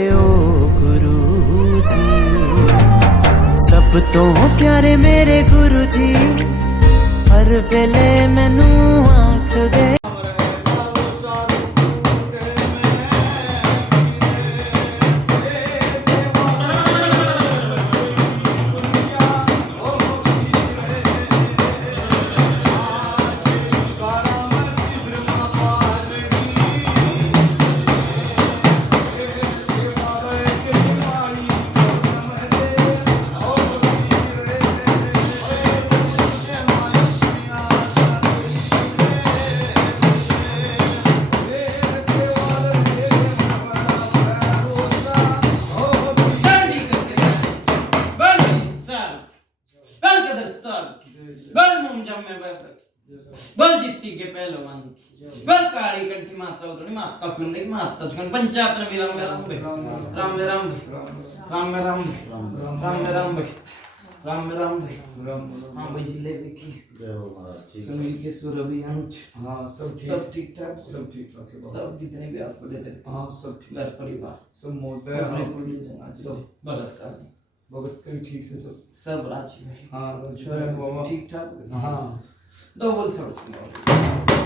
ओ गुरु जी सब तो प्यारे मेरे गुरु जी हर वेले मैनू आख दे बल जीती के पहलवान बल काली कंठी माता उतनी माता फिल्म देखी माता चुकन पंचायत में राम राम राम राम राम राम राम राम राम राम हाँ भाई जिलेबी की सुनील के सुरभि अंश हाँ सब ठीक ठाक सब जितने भी आपको देते हाँ सब ठीक घर परिवार सब मोटा अपने पूरी जगह सब बलात्कार भगत कहीं ठीक से सब राजी भाई हाँ ठीक ठाक हाँ दो बोल सब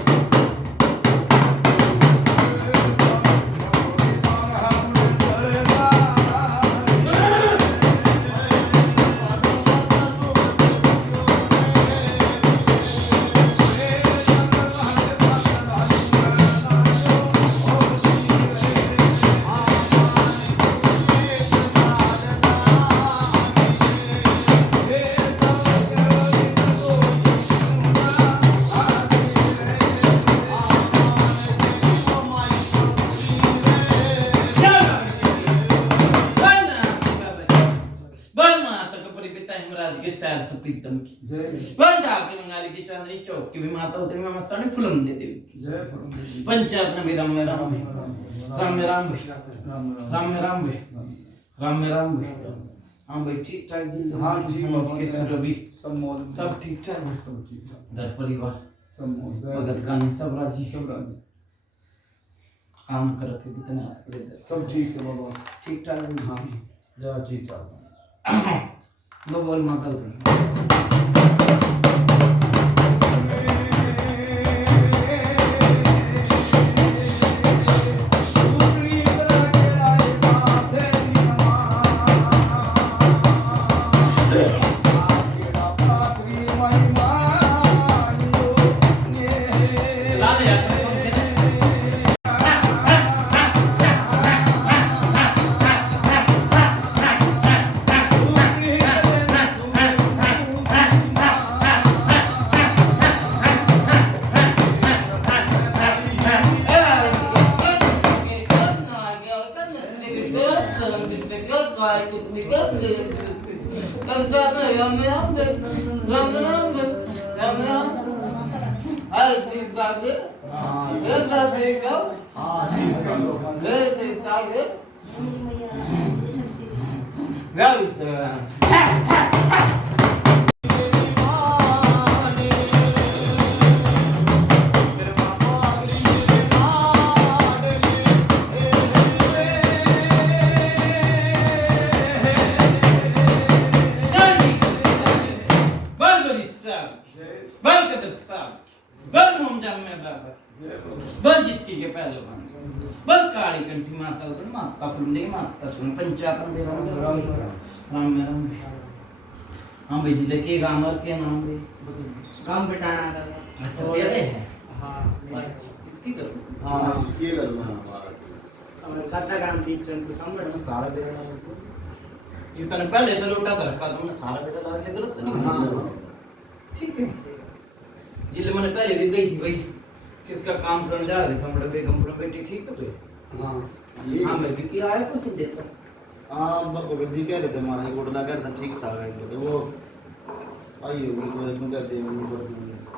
के सैर सुप्रीतम की बल डाके मंगाली की चांदनी चौक की भी माता होते हैं मामा साने फुलम दे देवी पंचायत में राम राम राम राम राम राम राम राम हाँ भाई ठीक ठाक जी हाँ ठीक के सुरभि सब ठीक ठाक सब ठीक ठाक घर परिवार सब भगत कानी सब राजी काम कर रखे कितने हाथ ले सब ठीक से बाबा ठीक ठाक हाँ जा ठीक ठाक दो बोल माता उतनी बल जीती के पहलवान बल काली कंठी माता उतनी माता फिल्म देखी माता चुकन पंचायत में राम राम हाँ भाई जिले के गांव और के नाम भी गांव बिटाना का अच्छा तेरे है हाँ इसकी कर हाँ ये करना है हमारा और कथा गांव टीचर को समझ सारा बेरा ना जितने पहले तो लोटा तो रखा तुमने सारा बेरा ला के गलत नहीं हाँ ठीक है जिले मैंने पहले भी गई थी भाई किसका काम करने जा रहे थे हमारे बेगम पर बेटी ठीक है तो हाँ हाँ मैं भी किया है कुछ देश हाँ भगत जी कह रहे थे हमारे गोडला कह रहे थे ठीक ठाक है तो वो आई होगी तो इसमें कहते हैं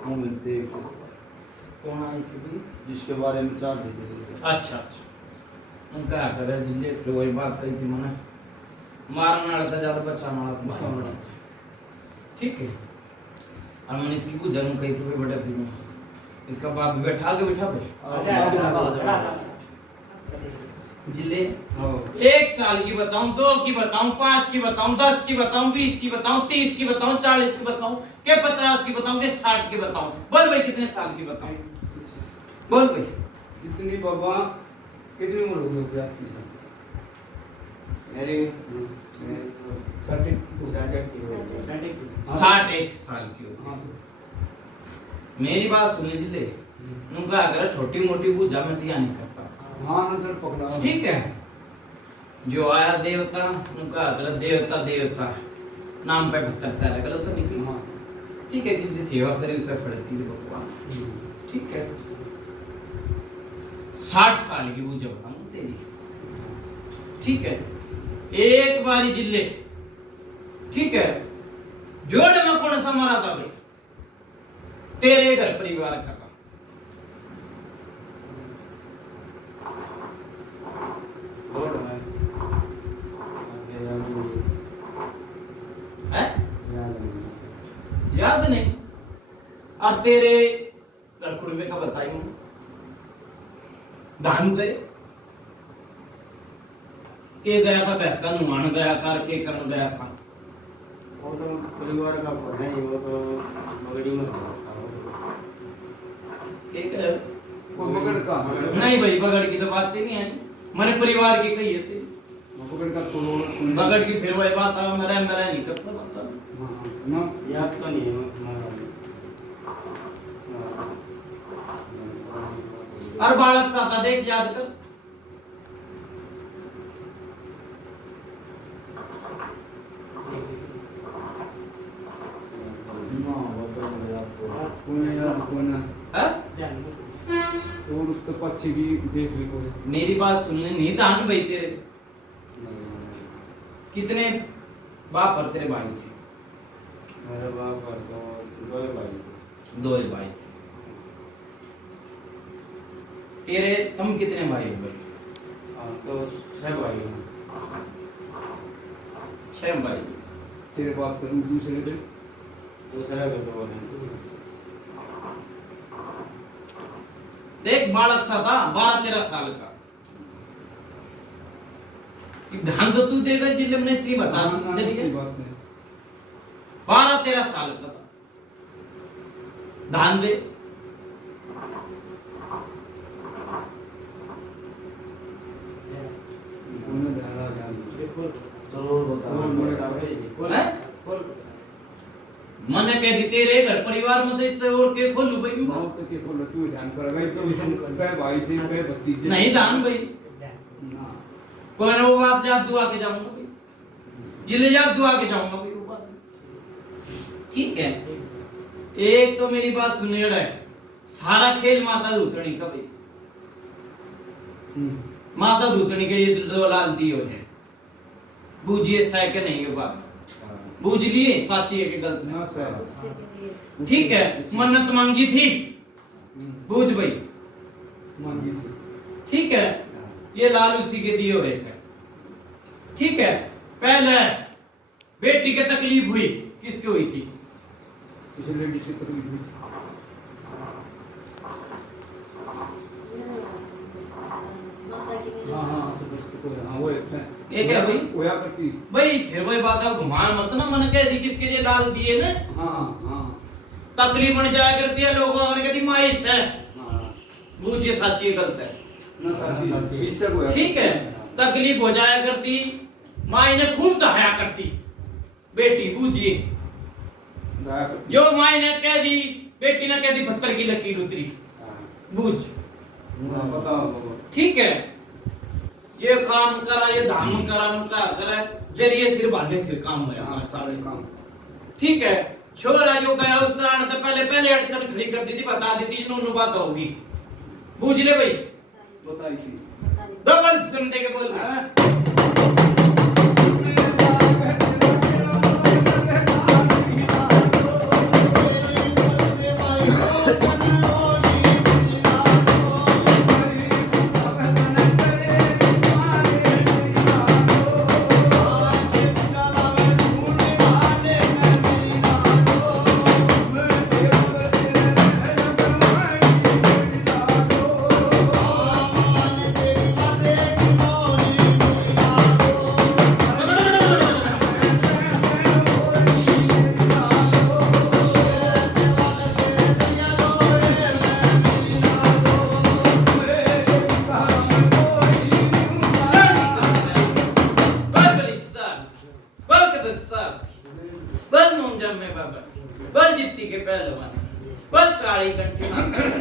वो मिलते कौन आई थी भाई जिसके बारे में चार रहे थे अच्छा अच्छा उनका करे जिले फिर वही बात कही थी मैंने मारने वाला था ज्यादा बचाने वाला ठीक है और मैंने इसकी पूजा में कही थी बड़े दिन इसका बाप बैठा के बिठा पे जिले हाँ 1 साल की बताऊं, 2 की बताऊं, 5 की बताऊं, 10 की बताऊं, 20 की बताऊं, 30 की बताऊं, 40 की बताऊं, के 50 की बताऊं, के 60 की बताऊं? बोल भाई कितने साल की बताऊं? बोल भाई। जितनी बाबा कितनी उम्र हो गई आपकी सर? मेरी 60 61 साल की हो। हाँ मेरी बात सुन लीजिए, उनका अगर छोटी मोटी पूजा में तो नहीं करता, हाँ ना सर पकड़ा ठीक है। जो आया देवता, उनका अगर देवता देवता नाम पे भत्तरता है, गलत तो नहीं। हाँ ठीक है, किसी सेवा करे उसे फड़ती है भगवान, ठीक है। 60 साल की पूजा बताऊं तेरी, ठीक है। एक बारी जिले, ठीक है, जोड़ में कौन सा मरा था भाई? तेरे घर परिवार का था। जोड़ में है? याद नहीं। और तेरे घर कुड़मे का बताई हूं, धान दे के गया था, पैसा नुमान गया था, के करन गया था। वो तो परिवार का है, वो तो मगड़ी में था। एक है? वो बगड़ का नहीं भाई, बगड़ की तो बात ही नहीं है, मैंने परिवार की कही है तेरी। वो बगड़ का तो बगड़ की फिर वही बात है, मेरा नहीं करता बता। ना याद तो नहीं है और बालक साता देख, याद कर। कौन है यार कौन है है? और उस तो पक्षी की देख ली कोई मेरी बात सुनने नहीं, धान भाई तेरे कितने बाप और तेरे भाई थे? मेरे बाप का तो 2 भाई। 2 भाई थे। तेरे तुम कितने भाई हो भाई? हाँ तो 6 भाई हैं। 6 भाई। तेरे बाप का दूसरे थे दूसरा के 2 हैं। देख बालक सा था, 12-13 साल का। ध्यान तो तू देगा जिले में इतनी बता चलिए। 12-13 साल का था, ध्यान दे। हैं? मैंने कह दी तेरे घर परिवार में तो इस तरह और के खोलू भाई मैं बात। नहीं दान भाई, कोई ना वो बात याद दुआ के जाऊंगा भाई, जिले याद दुआ के जाऊंगा भाई वो बात, ठीक है। एक तो मेरी बात सुनिए है, सारा खेल माता धूतनी का भाई, माता धूतनी के ये 2 लाल दिए हैं, बूझिए सह के नहीं हो बात, बूझ लिए साची है कि गलत, ठीक है। मन्नत मांगी थी, बूझ भाई, ठीक है। ये लाल उसी के दिए हुए से, ठीक है। पहले बेटी के तकलीफ हुई, किसकी हुई थी? एक है भाई, होया करती भाई फिर वही बात है, घुमान मत ना, मन कह दी किसके लिए लाल दिए ना, तकलीफ बन जाया करती है, लोगों ने कहती माइस है, बूझिए साची गलत है, ठीक है। तकलीफ हो जाया करती, माई ने खूब दहाया करती बेटी, बूझिए। जो माई ने कह दी, बेटी ने कह दी 72 की लकीर उतरी, बूझ, ठीक है। ये काम करा, ये धाम करा, उनका करा, जरिए सिर बांधे सिर काम होया हमारे सारे काम, ठीक है। छोरा जो गया उस दौरान तो पहले अड़चन खड़ी कर दी थी, बता दी थी नूनू बात होगी, बूझ ले भाई, बताई थी डबल गंदे के बोल पहलवान बल काली कंठी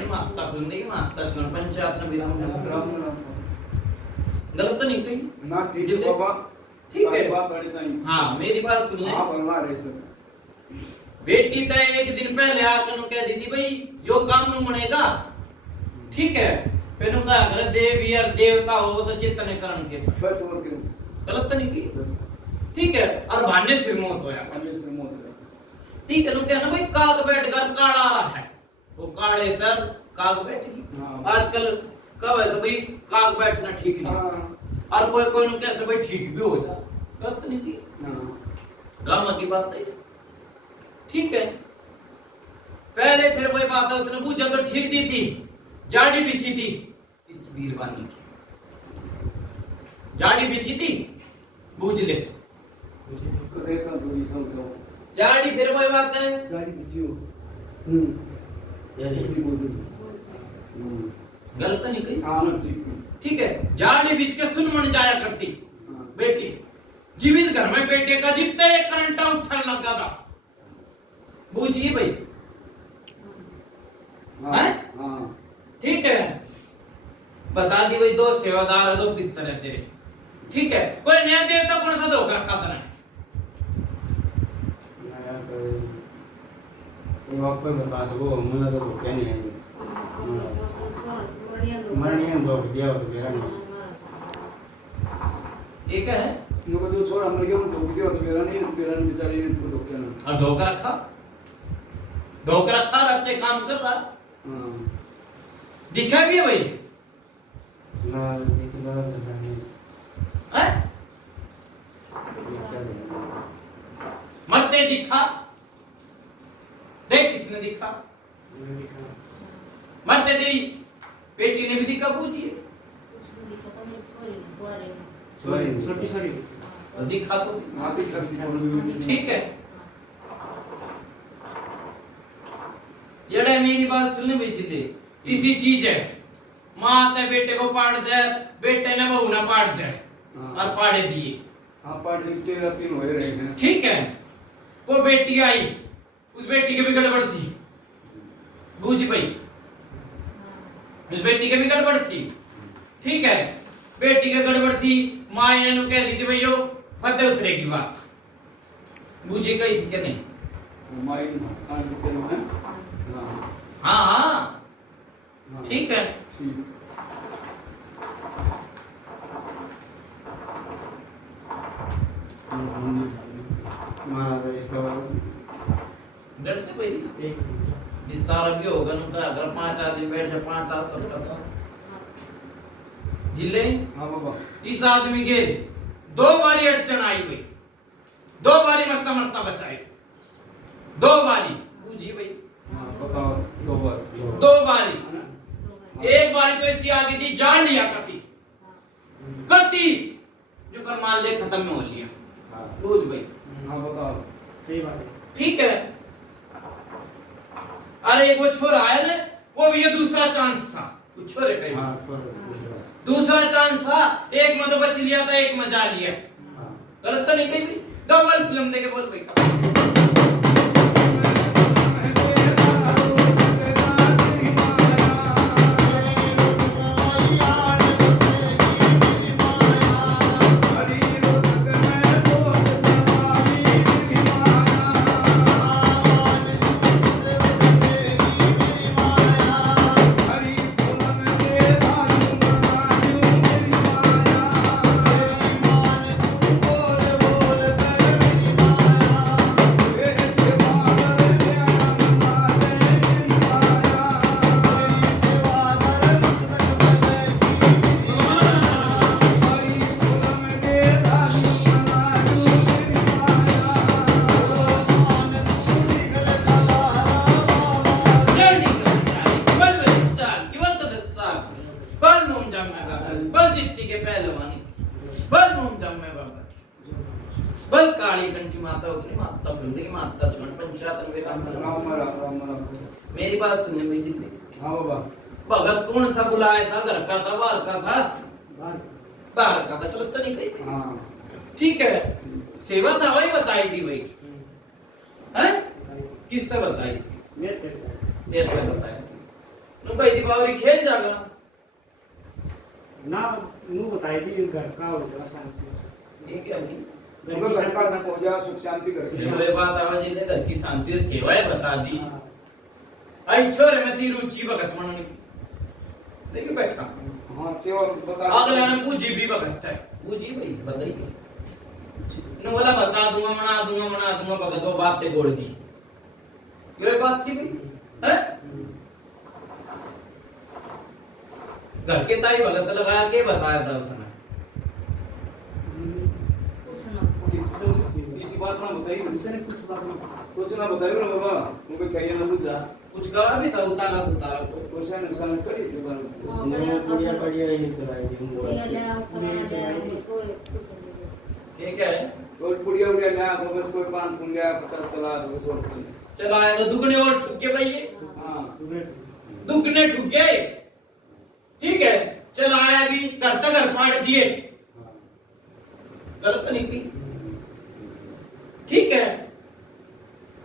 माता फुलने की माता चुन पंचायत में विराम राम राम गलत तो नहीं कही ना ठीक है बाबा ठीक है बात बड़ी नहीं हाँ मेरी बात सुन ले हां बनवा रहे सर बेटी तय एक दिन पहले आकर नु कह दी थी भाई यो काम नु बनेगा ठीक है फिर नु कहा करे देवी और देवता हो तो चित्तने करण के सब बस और के गलत तो नहीं की ठीक है और भांडे सिर मौत होया अभी से मोत ठीक है नु कहना भाई काग बैठ कर काला रहा है वो काले सर काग बैठी हाँ। आजकल कब ऐसा भाई काग बैठना ठीक नहीं हां और कोई नु कैसे भाई ठीक भी हो जा गलत नहीं की हां गामा की बात है ठीक है पहले फिर वही बात है उसने पूछा तो ठीक दी थी जाड़ी बिछी थी इस वीरवानी की जाड़ी बिछी थी बूझ ले देखा तो ये सब तो जाड़ी फिर वही बात है गाड़ी दीजियो यानी गलत नहीं कही हां ठीक है ठीक है जाड़ी बिछ के सुन मन जाया करती हां बेटी जीवित घर में बेटे का जितने करंट उठने लगा था बूझिए भाई हां हां ठीक है बता दी भाई दो सेवादार है दो पितर है तेरे ठीक है कोई नया देवता कौन सा धोखा खाता है आया तो वो आपको बता दो मुझे तो क्या नहीं है मरनिया दो दिया और मेरा नहीं ठीक है लोग जो छोड़ मर गया तो गया तो मेरा नहीं बेचारे ने तो क्या ना और धोखा रखा और अच्छे काम कर रहा हां दिखा भी है भाई ना देख लो नहीं है मरते दिखा देख किसने दिखा मरते तेरी बेटी ने भी दिखा पूछिए छोटी छोटी और दिखा तो माफी खासी ठीक है येड़े मेरी बात सुनने भेजी दे इसी चीज है माँ ते बेटे को पाड़ दे बेटे ने बहू ना पाड़ दे और पाड़े दिए हां पार्ट लिखते रहती हो रहे हैं ठीक है वो बेटी आई उस बेटी के भी गड़बड़ थी बूझ भाई उस बेटी के भी गड़बड़ थी ठीक है बेटी के गड़बड़ थी माँ ने कह दी थी भैया फतेह उतरेगी बात बूझी कही थी कि नहीं माइंड हां लिखते हैं हां हाँ हाँ ठीक है ठीक मारा तो इसका डरते भाई विस्तार भी होगा उनका अगर 5 आदमी बैठ जाए 5 आ सकता था जिले हां बाबा इस आदमी के 2 बारी अड़चन आई भाई 2 बारी मरता बचाई 2 बारी बूझी भाई हां बताओ 2 बार 2 बारी एक बारी तो ऐसी आ गई थी जान लिया कति जो कर मान ले खत्म में हो लिया बूझ भाई हां बताओ सही बात है ठीक है अरे एक वो छोरा आया ना वो भी ये दूसरा चांस था कुछ छोरे पे हाँ छोड़ दूसरा चांस था एक में तो बच लिया था एक में जा लिया गलत तो नहीं कही भाई डबल फिल्म देके बोल भाई बल काली कंठी माता उतनी माता फिरने की माता छोड़ पंचायत में राम राम मेरी बात सुनिए भाई जी हां बाबा भगत कौन सा बुलाया था घर का था बाहर का था बाहर का था गलत तो नहीं कही हां ठीक है सेवा सवाई बताई थी भाई हैं किस तरह बताई थी देर पे बताया नु कही थी बावरी खेल जागा ना नू बताई थी घर का हो जाए शांति ये क्या थी उनको घर का ना हो जा सुख शांति करके ये बात आवाज ने घर की शांति सेवाएं बता दी आई छोरे में ती रुचि भगत मननी देखिए बैठा हाँ सेवा बता अगला ने पूजी भी भगत है पूजी भाई बताइए नु बोला बता दूंगा मना दूंगा भगत वो बात ते गोड़ दी ये बात थी भाई हैं घर के ताई भगत लगा के बताया था उसने इसी बात ना बताइए उसने कुछ ना बताइए ना बाबा उनको कहिए ना बुझा कुछ कहा भी था उतारा सुतारा को उसने नुकसान करी थी जिन्होंने बढ़िया बढ़िया ही चलाई थी क्या है और पुड़िया उड़िया ना तो बस कोई पान पुन गया पचास चला तो बस और चलाया तो दुगने और ठुके भाई ये हाँ दुगने ठुके ठीक है चलाया भी घर पाड़ दिए गलत नहीं की ठीक है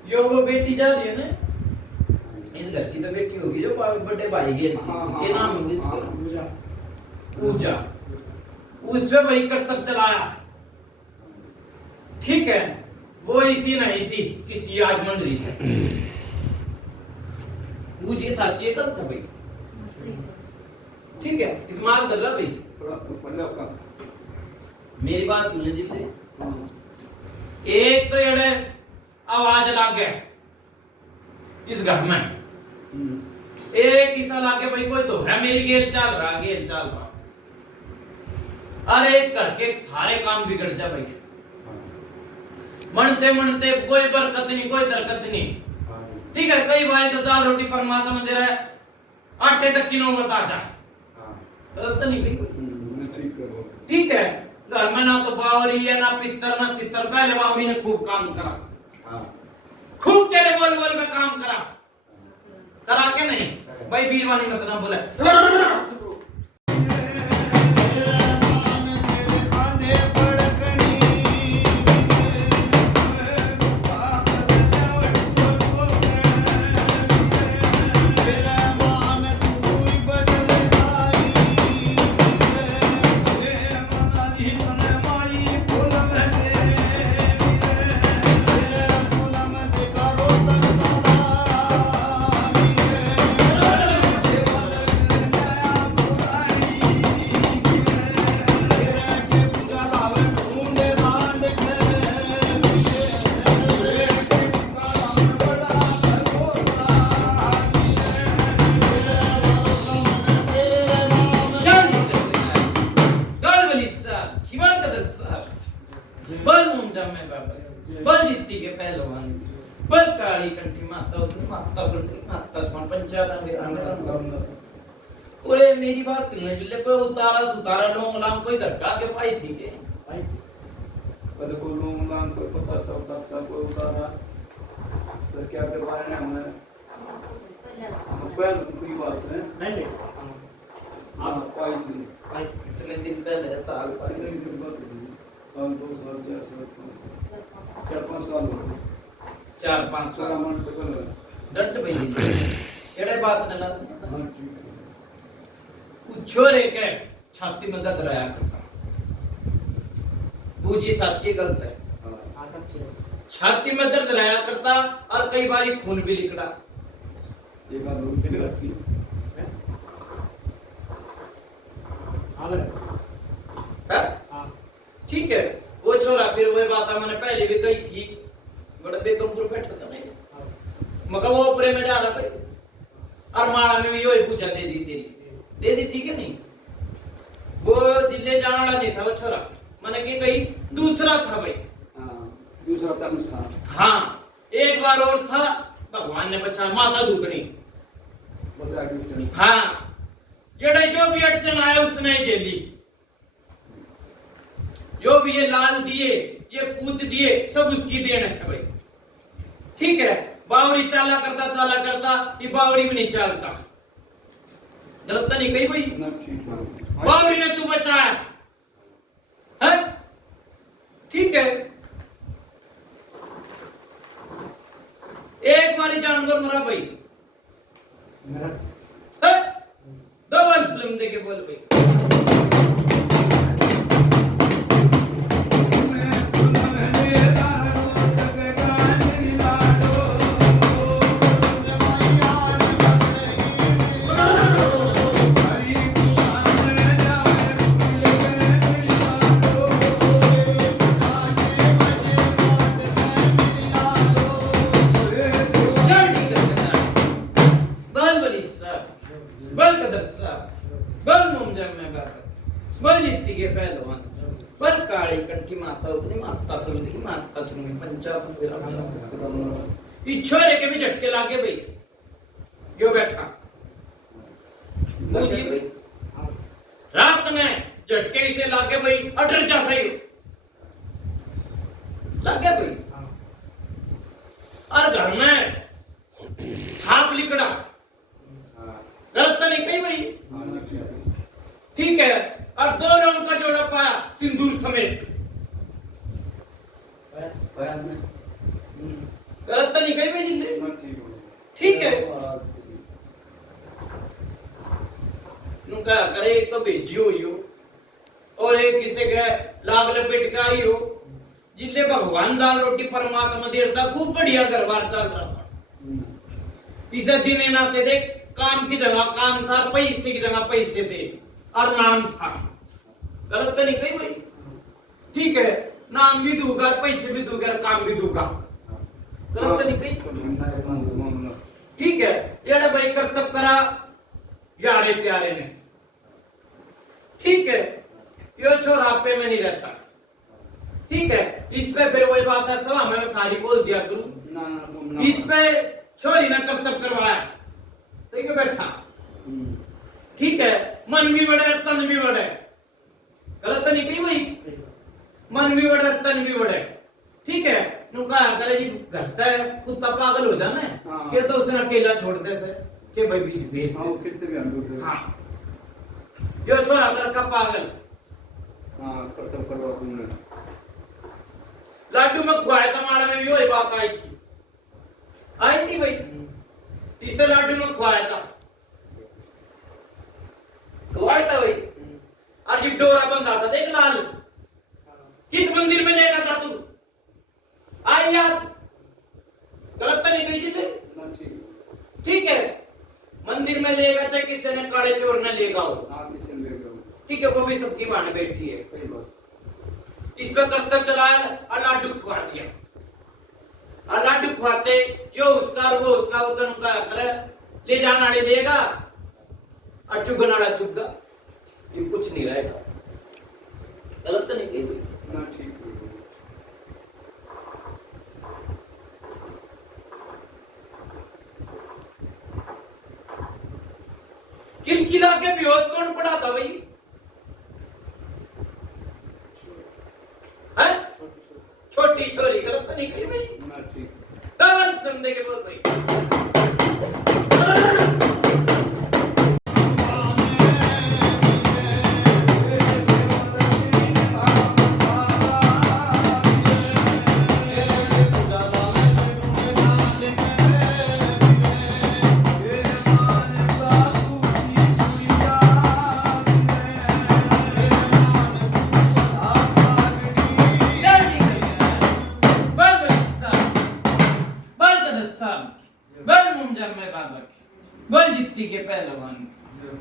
यो वो बेटी जा रही है ना इस घर की तो बेटी होगी जो बड़े भाई की ये नाम है इसका पूजा उसमें वही कर्तव्य चलाया ठीक है वो इसी नहीं थी किसी आगमन से मुझे साची गलत था भाई ठीक है इस माल कर रहा भाई थोड़ा पढ़ लो का मेरी बात सुनने जितने एक तो ये आवाज लग गया इस घर में एक ईसा लाके भाई कोई दोहरा मेरी गेल चल रहा अरे घर के सारे काम बिगड़ जा भाई मनते कोई बरकत नहीं कोई दरकत नहीं ठीक है कई बार तो दाल रोटी परमात्मा में दे रहा है आटे तक की नौबत आ जा तो नहीं भाई ठीक है घर में ना तो बावरी है ना पित्तर ना सितर पहले बावरी ने खूब काम करा खूब तेरे बोल में काम करा के नहीं भाई बीरवानी मत ना बोले बल जित्ती के पहलवान बल काली कंठी माता पंचायत कोई मेरी बात सुनने जिले कोई उतारा सुतारा लोग लाम कोई धक्का के पाई थी के कद को लोग नाम कोई पता सब को उतारा तो क्या के बारे में हमने पहले कोई बात है पहले हां पाई थी इतने दिन पहले साल पहले की बात है साल 2 साल 4 साल 4-5 साल 4-5 साल मन तक डट भाई केड़े बात न ला हां ठीक है छोरे के छाती में दर्द रहा करता बूझी सच्ची गलत है हां सच्ची छाती में दर्द रहा करता और कई बार खून भी निकला एक बार रूम पे रखी हां ठीक है वो छोरा फिर वही बात मैंने पहले भी कही थी बड़ा बेगमपुर बैठा था नहीं मगर वो ऊपर में जा रहा भाई और माला में भी वही पूछा दे दी थी कि नहीं वो जिले जाने वाला नहीं था वो छोरा मैंने के कही दूसरा था भाई हां दूसरा तम था हाँ एक बार और था भगवान ने बचा माता दूतनी बचा के हाँ जेड़े जो भी अड़चन आया उसने झेली जो भी ये लाल दिए ये पूत दिए सब उसकी देन है भाई ठीक है बावरी चाला करता ये बावरी भी नहीं चालता गलत नहीं कही भाई ना ठीक है बावरी ने तू बचाया है ठीक है एक बार गाड़ी जानवर मरा भाई मेरा दो बार फिल्म देके बोल भाई बल जीती के पहलवान बल काली कंठी माता उतनी माता सुनती की माता सुनी पंचायत मेरा छोरे के भी झटके लागे भाई यो बैठा मुझे भाई रात में झटके इसे लागे भाई अटर जा सही लागे भाई और घर में सांप लिकड़ा गलत तो नहीं कही भाई ठीक है और 2 रंग का जोड़ा पाया सिंदूर समेत गलत तो नहीं कही भाई जिले ठीक है नुका करे एक तो भेजी हुई हो और एक किसे गए लाग लपेट का ही हो जिले भगवान दाल रोटी परमात्मा देवता खूब बढ़िया दरबार चल रहा था इसे दिन नाते देख काम की जगह काम था पैसे की जगह पैसे थे और नाम था गलत तो नहीं कही भाई ठीक है नाम भी दूंगा पैसे भी दूंगा काम भी दूंगा गलत तो नहीं कही ठीक है ये भाई कर्तव्य करा यारे प्यारे ने ठीक है यो छोरा पे में नहीं रहता ठीक है इस पे फिर वही बात है सब हमें सारी बोल दिया करूं इस पे छोरी ने कर्तव्य करवाया ठीक है बैठा ठीक है मन भी बड़े तन भी बड़े गलत तो नहीं कही भाई मन भी बड़े तन भी बड़े ठीक है नुका करे जी घरता है कुत्ता पागल हो जाना है कि तो उसने अकेला छोड़ते से कि भाई बीच भेज दे हाँ यो छोरा कर का पागल हाँ कर्तव्य करवा तुमने लाडू में खुआया तुम्हारा में भी वही बात आई थी भाई इसे लाडू में खुआया था भाई और ये डोरा बंधा था देख लाल किस मंदिर में लेगा था तू आई याद गलत तो नहीं कही चीजें ठीक है मंदिर में लेगा चाहे किसी ने काले चोर ने लेगा हो ठीक है वो भी सबकी बाने बैठी है सही बात इस पर कर्तव्य चलाया और लाडू खुआ दिया और लाडू खुआते यो उसका वो उसका वो तन का करे ले जाने वाले लेगा और चुगन वाला चुगगा ये कुछ नहीं रहेगा गलत तो नहीं कही ना ठीक किलकिला के बेहोश कौन पड़ा था भाई है छोटी छोरी गलत तो नहीं कही भाई ना ठीक तुरंत बंदे के बोल भाई बल जीती के पहलवान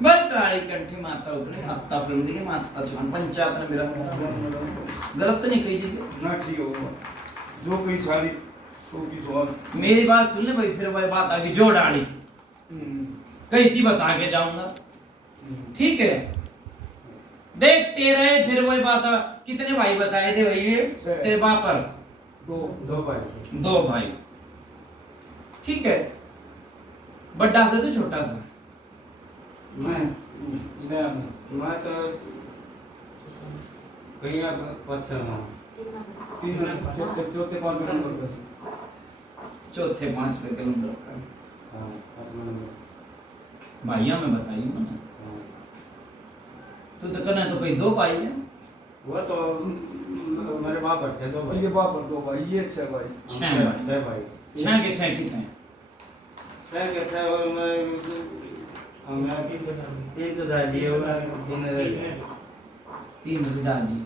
बल काली कंठी माता उतनी माता फिल्म की माता छान पंचायत में मेरा गलत तो नहीं कही जी ना ठीक होगा जो कई सारी छोटी सवाल मेरी बात सुन ले भाई फिर वही बात आगे जो डाली कही थी बता के जाऊंगा ठीक है देखते रहे फिर वही बात कितने भाई बताए थे भाई ये तेरे बाप पर दो भाई ठीक है बड़ा से तो छोटा सा मैं तो कहीं अच्छा ना चौथे 5 नंबर चौथे 5 पे किलोमीटर का हाँ 5 नंबर भाइयों में बताइए ना तो करना तो कोई 2 भाई है वो तो मेरे बाप थे 2 भाई ये बाप और 2 भाई ये 6 भाई 6 भाई 6 भाई 6 के 6 कितने सर कैसा हो मैं हमारा की तीन तो जाली है और तीन रह 3 डाली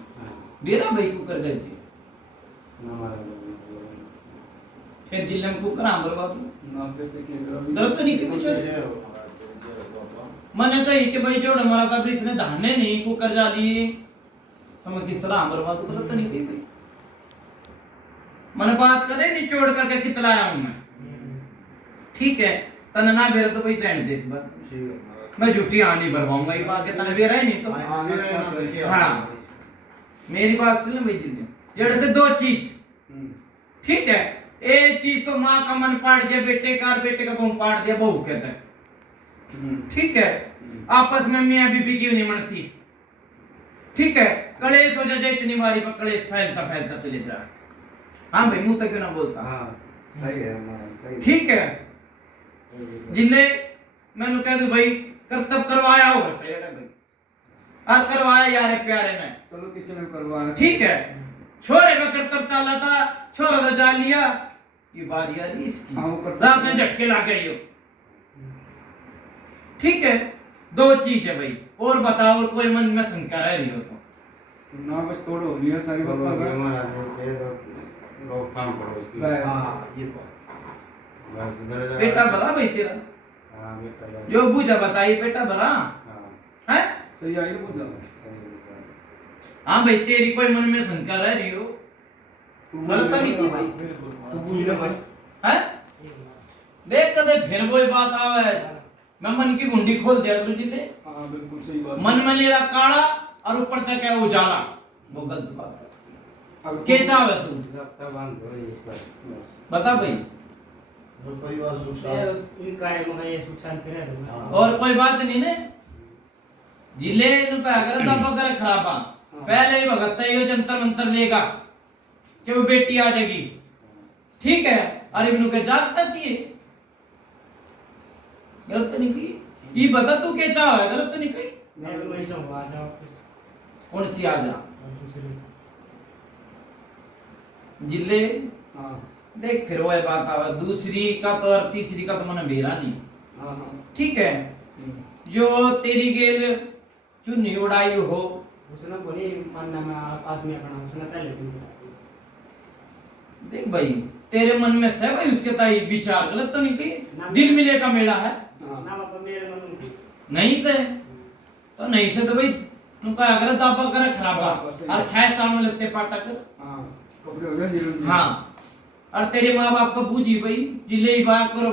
मेरा भाई कुकर गए थे फिर जिले में कुकर आम बर्बाद ना फिर देखिए गलत तो नहीं कि कुछ मैंने कही कि भाई जोड़ हमारा का ब्रिज ने धाने नहीं कुकर जाली तो मैं किस तरह आम बर्बाद गलत तो नहीं कही भाई मैंने बात कदे निचोड़ करके कितलाया हूं मैं ठीक है तने ना बेरा तो भाई रहने दे इस बार मैं झूठी आनी भरवाऊंगा ये बात के तने बेरा ही नहीं तो हाँ मेरी बात सुन भाई जी जड़ से 2 चीज ठीक है एक चीज तो माँ का मन पाट दिया बेटे का और बेटे का मुंह पाट दिया बहू कहता है ठीक है आपस में मियां बीबी क्यों नहीं मनती ठीक है कलेश हो जाए इतनी बारी पर कलेश फैलता फैलता चले जा हाँ भाई मुंह तक क्यों ना बोलता हाँ सही है सही ठीक है जिले मैंने कह दूं भाई कर्तव्य करवाया हो सही है भाई और करवाया यार प्यारे ने चलो किसी ने करवाया ठीक है छोरे में कर्तव्य चला था छोरा तो जान लिया ये बारी आ रही इसकी हाँ, वो कर्तव्य- रात में झटके ला गई हो ठीक है 2 चीज है भाई और बताओ और कोई मन में शंका रह रही हो तो ना बस तोड़ हो रही है सारी बात का हमारा लोग काम करो इसकी बस। हाँ ये तो बस इधर जा बेटा भला भाई तेरा हां बेटा जो बूझा बताई बेटा भला हां है सही आई ना बोल हाँ भाई तेरी कोई मन में शंका रह रही हो गलत नहीं की भाई तू बोल ले भाई है देख कदे फिर वही बात आवे मैं मन की गुंडी खोल दिया गुरु जी ने हां बिल्कुल सही बात मन में लेरा काला और ऊपर तक है उजाला वो गलत बात है के चाहे तू रफ्ता बांध दो इसका बस बता भाई जो परिवार सुख शांति इनका है मगर ये सुख शांति रहे हाँ। और कोई बात नहीं ने जिले नु का अगर दबा कर खराबा पहले ही भगत यो जंतर मंतर लेगा कि वो बेटी आ जाएगी ठीक है अरे इब्नू के जागता चाहिए गलत नहीं की ये बता तू के चाह है गलत नहीं कही मैं तो वही चाहूंगा आ जाओ कौन सी आ जा दूसरी जिले हां देख फिर वो बात आवे दूसरी का तो और तीसरी का तो मैंने बेरा नहीं हां हां ठीक है जो तेरी गेल चुन्नी उड़ाई हो उसने बोली मानना में आदमी अपना उसने पहले दिन देख भाई तेरे मन में से भाई उसके ताई विचार गलत तो नहीं कही दिल मिले का मेला है ना बाबा मेरे मन में नहीं से तो नहीं से तो भाई तुमका अगर दाबा करे खराबा और खैस ताल में लगते पाटा कर हां कपड़े हो गए जरूर हाँ और तेरे माँ बाप का बूझी भाई जिले ही बात करो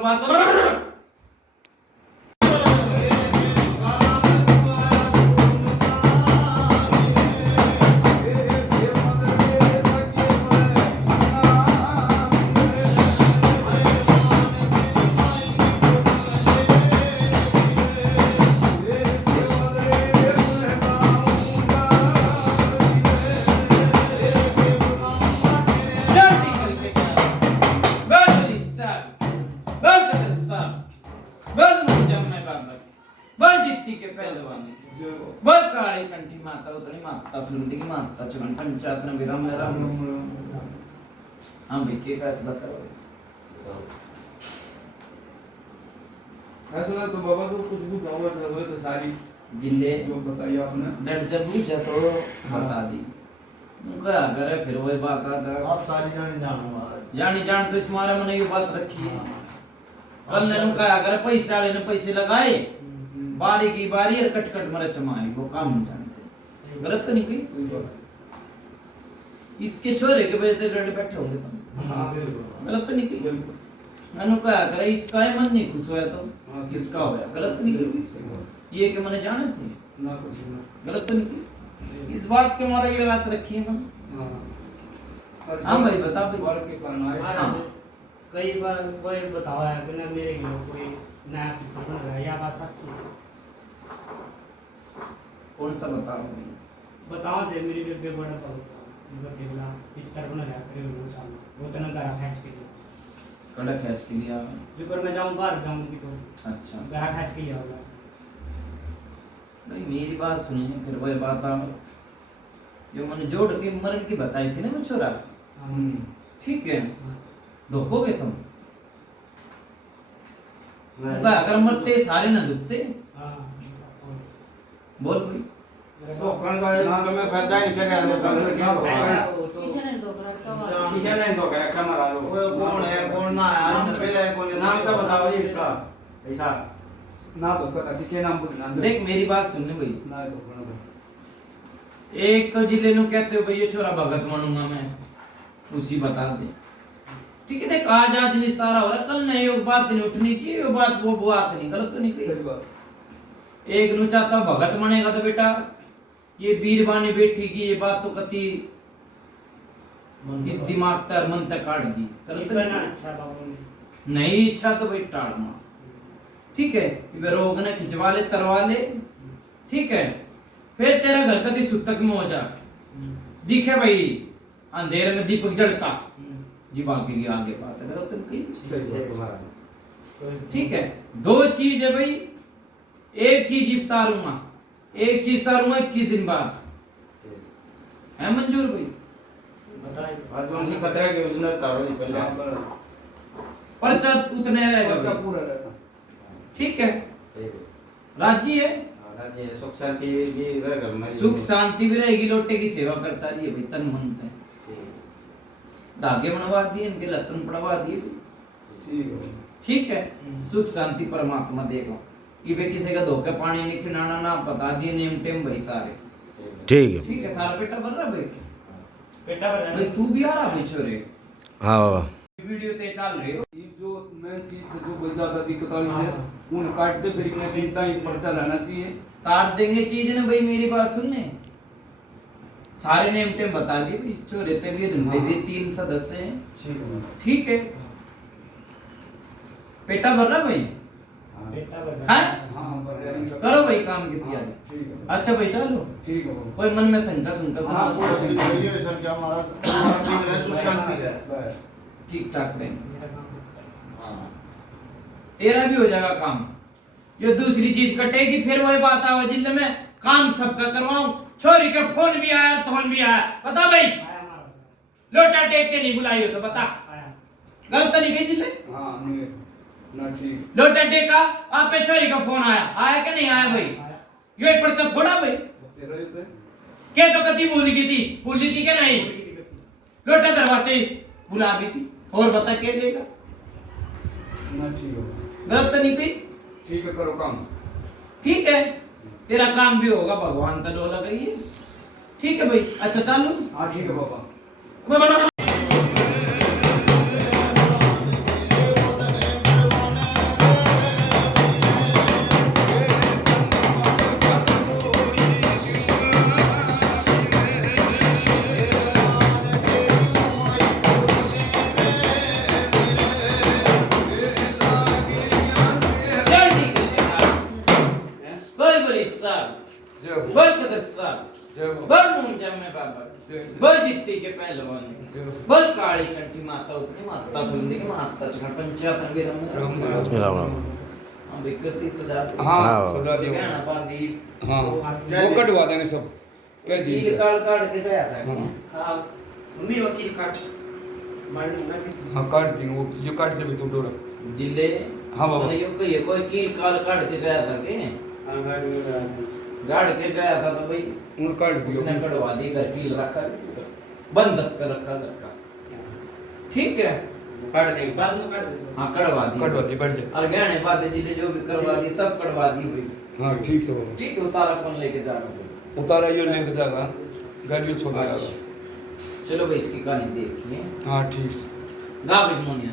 बोल काली कंठी माता उतनी माता फिल्म की माता चमन पंचायत न विराम राम हां भाई के फैसला करो ऐसा तो बाबा तो कुछ भी बाबा तो तो सारी जिले जो बताई आपने डर जब पूछा तो बता दी उनका अगर है फिर वही बात आ जा आप सारी जानी जानो महाराज जानी जान तो इस मारे मैंने ये बात रखी है कल ने उनका अगर पैसे वाले ने पैसे लगाए बारी की बारी और कट कट मरे चमारी वो काम नहीं जानते गलत तो नहीं कही सही बात इसके छोरे के बेटे डर बैठे होंगे तुम हां बिल्कुल गलत तो नहीं कही बिल्कुल मैंने कहा अगर इसका ही मन नहीं खुश हुआ तो किसका होया गलत तो नहीं कही सही बात ये कि मैंने जाने थे ना कुछ ना गलत तो नहीं की इस बात के मारे ये बात रखी है मैंने हां हाँ भाई, बता भाई। बाल के करना है महाराज कई बार कोई बतावा है कि ना मेरे लिए कोई नया बन रहा है या बात सच्ची है कौन सा बताओ भाई बताओ दे मेरी बेबे बड़ा बहुत केवला पिक्चर बना रहा है वो सामने वो तना करा खैच के लिए कड़क है इसके लिए जो पर मैं जाऊं बाहर जाऊं की तो अच्छा गरा खैच के लिए होगा भाई मेरी बात सुनिए फिर वही बात आ जो मैंने जोड़ के मरण की बताई थी ना मैं छोरा ठीक है धोखोगे तुम उनका अगर मरते सारे ना दुखते। हाँ बोल भाई। तो कौन का मैं फायदा नहीं कर रहा किसी ने धोखा रखा हुआ किसी ने तो कर रखा मारा लो वो कौन है कौन ना है हमने पहले कौन नाम तो बताओ जी इसका ऐसा ना तो करा के नाम बोलना देख मेरी बात सुनने भाई, ना तो बना दो एक तो जिले नु कहते हो भाई ये छोरा भगत मानूंगा मैं, उसी बता दे। ठीक है, देख आज निस्तारा हो रहा, कल नहीं वो बात नहीं उठनी चाहिए, वो बात नहीं, गलत तो नहीं सही कही। बात एक नु चाहता भगत मानेगा तो बेटा ये बीरबानी बेटी की ये बात तो कति इस दिमाग तर मन तक काट दी, गलत इतना नहीं। अच्छा बाबू ने नहीं इच्छा तो भाई टाड़ना, ठीक है, ये रोग ने खिंचवा ले तरवा ले, ठीक है, फिर तेरा घर कति सुतक में हो जा, दिखे भाई अंधेरे में दीपक जलता जी, बाकी की आगे बात है, गलत नहीं कही। सही बात ठीक है, दो चीज है भाई, एक चीज इफ्तारूंगा, एक चीज तारूंगा 21 दिन बाद, है मंजूर भाई? बताइए आज उनकी खतरा के उसने तारो जी पहले पर्चा उतने रहेगा बच्चा भाई। पूरा रहता ठीक है, राजी है, राजी है, सुख शांति भी रह घर में सुख शांति भी रहेगी, लोटे की सेवा करता रही है भाई, तन मन है, धागे बनवा दिए इनके, लहसुन पड़वा दिए, ठीक है ठीक है, सुख शांति परमात्मा देगा, कि वे किसी का धोखे पानी नहीं खिलाना, ना बता दिए नेम टेम भाई सारे। ठीक है। ठीक है, थारा बेटा बन रहा भाई, पेटा भर भाई तू भी आ रहा भाई छोरे, हाँ बाबा। वीडियो ते चल रही हो, ये जो मेन चीज से जो बहुत ज्यादा दिक्कत आ रही है उन काट दे, फिर इतने दिन तक पर्चा रहना चाहिए। तार देंगे चीज ने भाई, मेरी बात सुनने, सारे नेम टेम बता दिए भाई, छोरे ते भी धंधे भी 3 सदस्य हैं, ठीक है ठीक है, पेटा भर रहा भाई, पेटा भर हाँ? हाँ पर इनका करो भाई काम की तैयारी। ठीक है अच्छा भाई चलो, ठीक है बाबा। कोई मन में शंका शंका तो हाँ ना कोई करो। सही नहीं है सर, क्या हमारा ठीक है, सुख शांति है। बस ठीक ठाक रहेंगे, मेरा काम हाँ तेरा भी हो जाएगा काम। ये दूसरी चीज कटेगी, फिर वही बात आवा जिले में काम सबका करवाऊं, छोरी का फोन भी आया, फोन भी आया, बता भाई, आया हमारा लोटा टेक के नहीं बुलाई हो तो बता, आया गलत तो नहीं कही जिले, हाँ नहीं ना ठीक लोटा टेका आप पे छोरी का फोन आया कि नहीं आया भाई? आया ये एक पर्चा थोड़ा भाई, तेरा ही तो है। क्या तो कति भूल गई थी, भूली थी क्या नहीं, लोटा दरवाते बुला भी थी, और बता क्या लेगा, ना ठीक है गलत तो नहीं कही, ठीक है करो काम। ठीक है, तेरा काम भी होगा, भगवान तो डोला गई है, ठीक है भाई। अच्छा चालू, हाँ ठीक है बाबा। चल ठीक है, बोल बोल साहब, जय हो बोल कदर साहब, जय हो बोल मुंजा में बाबा, बोल जित्ती के पहलवान, जय हो। बोल काली कंठी माता उतनी माता फुलने की माता चढ़ पंचायत में राम राम। राम राम। हम बिकती सजा दे, हाँ हाँ। सजा दे कहना बांधी, हाँ वो कटवा देंगे सब, कह वकील दिए काट काट के गया था हाँ। हाँ मम्मी वकील काट मालूम मैं हाँ काट देंगे वो, ये काट दे भी तो डोरा। जिले, हाँ बाबा। मैंने यो कही कोई की काल काट के गया था के, हाँ गाड़ी में लगा दी। गाड़ के गया था तो भाई उन काट दियो। उसने कटवा दी, घर की रखा, बंदस कर रखा घर का, ठीक है, काट देंगे बाद में काट दे हाँ कटवा दी, कटवा दे बैठ जा। और गहने बातें जिले जो भी करवा दी सब कटवा दी भाई, हाँ ठीक से बाबा। ठीक है, उतारा कौन लेके जाएगा भाई? उतारा ये लेके जाएगा, गाड़ी में छोड़ा अच्छा, जाएगा। चलो भाई इसकी कहानी देखिए, हाँ ठीक से। गा भाई मोनिया।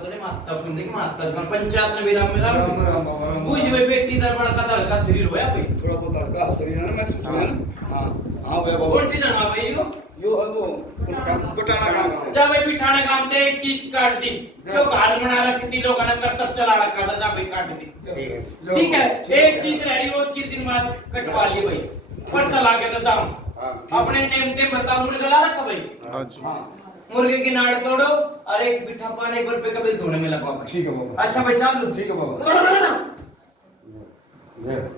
तो नहीं माता फिल्म देखी माता जगन पंचायत में विराम में राम राम राम बाबा राम पूछ भाई बेटी दर बड़ा का हल्का शरीर होया कोई थोड़ा बहुत हल्का शरीर है ना महसूस हुआ ना हाँ हाँ भैया बाबा कौन सी लड़वा भाई यो है वो बटाना काम से जा भाई बिठाने काम ते एक चीज काट दी जो घाल बना रखी थी लोगों ने करतब चला रखा था जा भाई काट दी ठीक है एक चीज रह रही वो 21 दिन बाद कटवा लिए भाई पर चला के तो दाम अपने नेम टेम बता मुर्गा ला रखा भाई हाँ मुर्गे की नाड़ तोड़ो और एक बिठा पाने 1 रुपए का बिल धोने में लगवा ठीक है बाबा अच्छा भाई चालू ठीक है बाबा जय